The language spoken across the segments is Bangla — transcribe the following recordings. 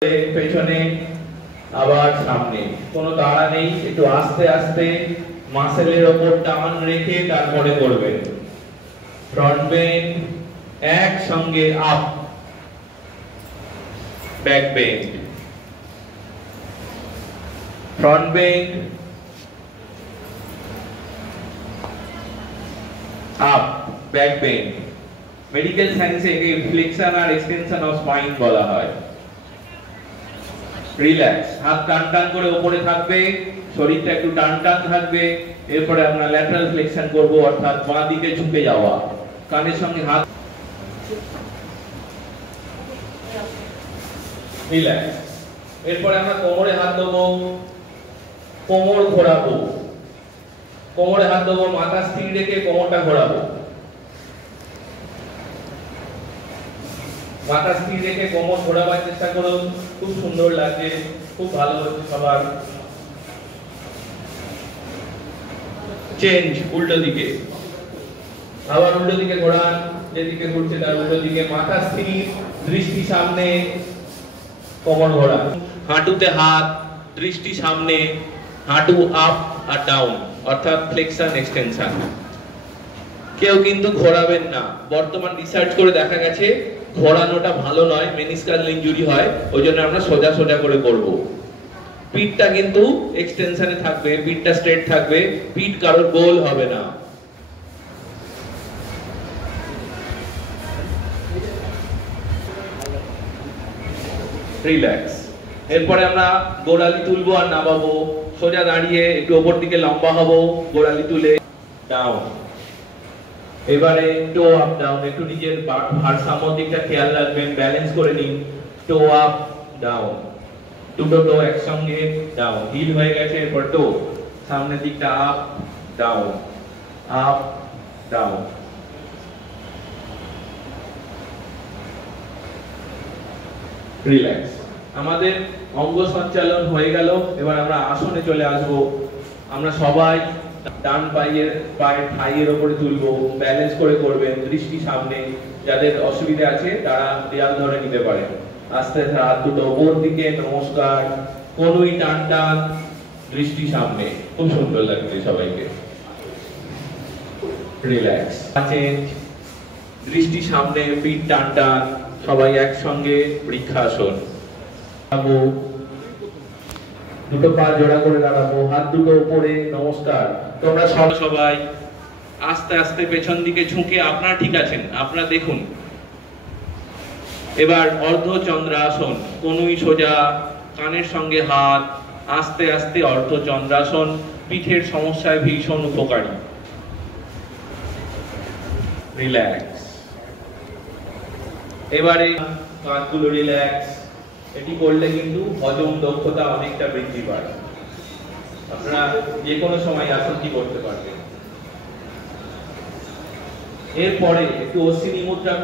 পেছনে আবার সামনে, কোনো তাড়া নেই, একটু আস্তে আস্তে মাসেলের উপর টান রেখে তারপরে করবেন। ফ্রন্ট বেন্ড, একসঙ্গে up, back bend, front bend, up, back bend. Medical সায়েন্সে একে ফ্লেক্সন আর এক্সটেনশন অফ স্পাইন বলা হয়। রিল্যাক্স, হাত টান টান করে উপরে থাকবে, শরীরটা একটু টান টান থাকবে। এরপরে আমরা ল্যাটারাল ফ্লেক্সন করব, অর্থাৎ বাঁ দিকে ঝুঁকে যাওয়া, কানের সঙ্গে হাত। রিল্যাক্স। এরপরে আমরা কোমরে হাত দেবো, কোমর ঘোরাবো, কোমরে হাত দেবো, মাথা স্থির রেখে কোমরটা ঘোরাবো, মাথা স্থির রেখে কোমর ঘোরাবার চেষ্টা করুন। খুব সুন্দর লাগছে, খুব ভালো হচ্ছে সবার। চেঞ্জ, উল্টো দিকে, আবার উল্টো দিকে ঘোরান, যেদিকে ঘুরছে তার উল্টো দিকে, মাথা স্থির, দৃষ্টি সামনে, কোমর ঘোরান, হাঁটুতে হাত, দৃষ্টি সামনে, হাঁটু আপ আর ডাউন, অর্থাৎ ফ্লেক্সন এক্সটেনশন। কেউ কিন্তু ঘোরাবেন না। বর্তমান রিসার্চ করে দেখা গেছে ঘোরানোটা ভালো নয়, মেনিসকাল ইনজুরি হয়, ওইজন্য আমরা সোজা সোজা করে করব। পিঠটা কিন্তু এক্সটেনশনে থাকবে, পিঠটা স্ট্রেট থাকবে, পিঠ কারোর গোল হবে না। রিল্যাক্স। এরপরে আমরা গোড়ালি তুলবো আর নামাবো, সোজা দাঁড়িয়ে একটু উপর দিকে লম্বা হব, গোড়ালি তুলে ডাউন। এবারে টো আপ ডাউন, একটু নিজের ভারসাম্য দিকটা খেয়াল রাখবেন, ব্যালেন্স করে নিন। টো আপ ডাউন, দুটো টো একসঙ্গে ডাউন, হিল হয়ে গেছে, এরপর টো সামনের দিকটা up down, up down. Relax. আমাদের অঙ্গ সঞ্চালন হয়ে গেল, এবার আমরা আসনে চলে আসব। আমরা সবাই ডান পায়ের ঠাইয়ের উপরে তুলবো, ব্যালেন্স করে করবেন, দৃষ্টি সামনে। যাদের অসুবিধা আছে তারা দেয়াল ধরে নিতে পারেন। আস্তে আস্তে হাত দুটো উপর দিকে, নমস্কার, কোনুই টান টান, দৃষ্টি সামনে। খুব সুন্দর লাগছে সবাইকে। রিল্যাক্স। চেঞ্জ, দৃষ্টি সামনে, পিঠ টান টান, সবাই একসঙ্গে বৃক্ষাসন। দুটো পা জোড়া করে দাঁড়াবো, হাত দুটো উপরে, নমস্কার। তোমরা সবাই আস্তে আস্তে পেছন দিকে ঝুঁকে, আপনারা ঠিক আছেন, আপনারা দেখুন। এবার অর্ধচন্দ্রাসন, কোনুই সোজা, কানের সঙ্গে হাত, আস্তে আস্তে অর্ধচন্দ্রাসন, পিঠের সমস্যায় ভীষণ উপকারী। রিল্যাক্স। এবারে কাঁধগুলো রিল্যাক্স। এটি করলে কিন্তু হজম দক্ষতা অনেকটা বৃদ্ধি পায়। আপনারা যে কোনো সময় আসনটি করতে পারবেন। এরপরে একটু অশ্বিনী মুদ্রা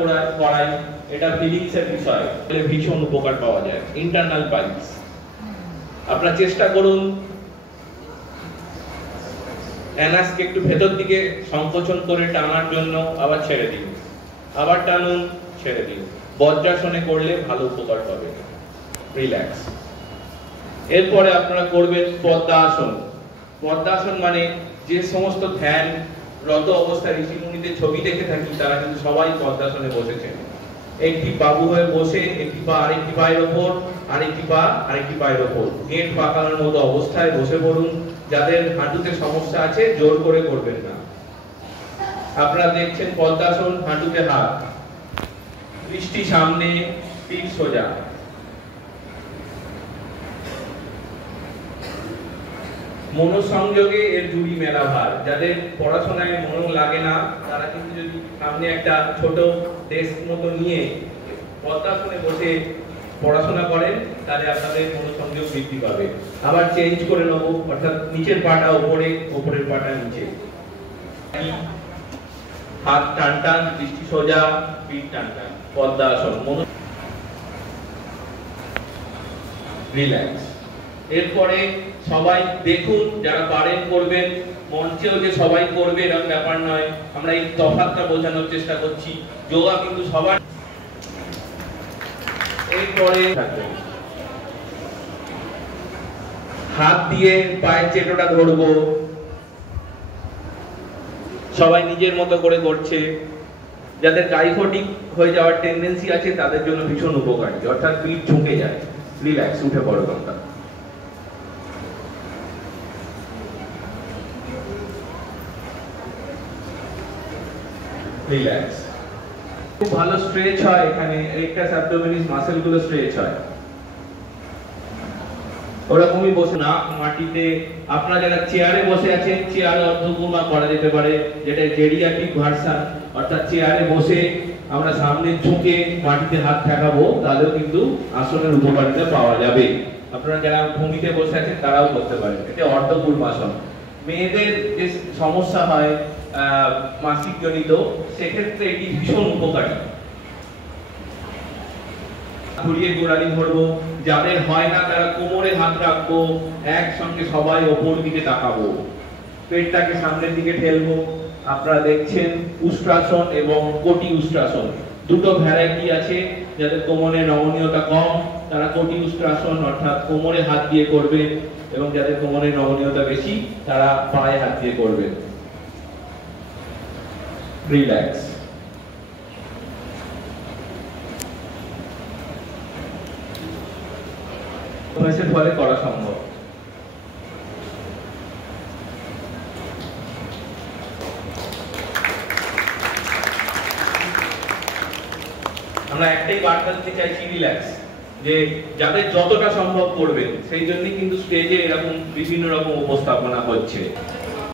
করাই, এটা ফিলিংস এর বিষয়, ভীষণ উপকার পাওয়া যায়। ইন্টারনাল পাইলস, আপনারা চেষ্টা করুন অ্যানাসকে একটু ভেতর দিকে সংকোচন করে টানার জন্য, আবার ছেড়ে দিন, আবার টানুন, ছেড়ে দিন। বজ্রাসনে করলে ভালো উপকার পাবে। রিল্যাক্স। এরপরে আপনারা করবেন পদ্মাসন। পদ্মাসন মানে যে সমস্ত ধ্যানরত অবস্থায় ঋষিমুনিদের ছবি দেখে থাকি, তারা কিন্তু সবাই পদ্মাসনে বসেছেন। একটি বাবু হয়ে বসে, একটি পা আরেকটি পায়ের ওপর, আরেকটি পা আরেকটি পায়ের ওপর, গেট পাকানোর মতো অবস্থায় বসে পড়ুন। যাদের হাঁটুতে সমস্যা আছে জোর করে করবেন না। আপনারা দেখছেন পদ্মাসন, হাঁটুতে হাত, দৃষ্টি সামনে, পিঠ সোজা। মনোসংযোগে এর জুড়ি মেলা ভার। যাদের পড়াশোনায় মন লাগে না, তারা কিন্তু যদি সামনে একটা ছোট ডেস্ক মতো নিয়ে পদ্মাসনে বসে পড়াশোনা করেন, তাহলে আপনাদের মনোসংযোগ বৃদ্ধি পাবে। আবার চেঞ্জ করে নেব, অর্থাৎ নিচের পাটা উপরে, উপরের পাটা নিচে। হাত টান টান, দৃষ্টি সোজা, পিঠ টান টান, পদ্মাসন। রিল্যাক্স। এরপরে সবাই দেখুন, যারা পারেন করবেন, মঞ্চেও যে সবাই করবে এরকম ব্যাপার নয়, আমরা এই তফাৎটা বোঝানোর চেষ্টা করছি। যোগা কিন্তু সবার। এরপরে হাত দিয়ে পায়ের চেটোটা ধরবো, সবাই নিজের মতো করে করছে। যাদের কাইফোটিক হয়ে যাওয়ার টেন্ডেন্সি আছে তাদের জন্য ভীষণ উপকারী, অর্থাৎ পিঠ ঝুঁকে যায়। রিল্যাক্স, উঠে পড়ো তোমরা। রিল্যাক্স। খুব ভালো স্ট্রেচ হয় এখানে, রেক্টাস অ্যাবডোমিনিস মাসেল গুলো স্ট্রেচ হয়। ওরকমই বসে না মাটিতে। আপনারা যারা চেয়ারে বসে আছেন, চেয়ারে অর্ধকুমা করা যেতে পারে, যেটা জেরিয়াট্রিক ভার্সন, অর্থাৎ চেয়ারে বসে আমরা সামনে ঝুঁকে মাটিতে হাত ঠেকাবো, তাহলেও কিন্তু আসনের উপকারিতা পাওয়া যাবে। আপনারা যারা ভূমিতে বসে আছেন তারাও করতে পারেন, এটা অর্ধকুর্মাসন। মেয়েদের যে সমস্যা হয় মাসিক জনিত, সেক্ষেত্রে এটি ভীষণ উপকারী। ঘুরিয়ে গোড়ালি ধরবো, যাদের হয় না তারা কোমরে হাত রাখবো, একসঙ্গে সবাই ওপর দিকে তাকাবো, পেটটাকে সামনের দিকে ঠেলবো। আপনারা দেখছেন উষ্ট্রাসন এবং কোটি উষ্ট্রাসন, দুটো ভ্যারাইটি আছে। যাদের কোমরে নমনীয়তা কম তারা কোটি উষ্ট্রাসন অর্থাৎ কোমরে হাত দিয়ে করবেন, এবং যাদের কোমরে নমনীয়তা বেশি তারা পায়ে হাত দিয়ে করবেন। রিল্যাক্স। অভ্যাসের ফলে করা সম্ভব। আমরা একটাই বার্তা দিতে চাইছি, রিল্যাক্স। যে যাদের যতটা সম্ভব করবেন, সেই জন্যই কিন্তু স্টেজে এরকম বিভিন্ন রকম উপস্থাপনা হচ্ছে।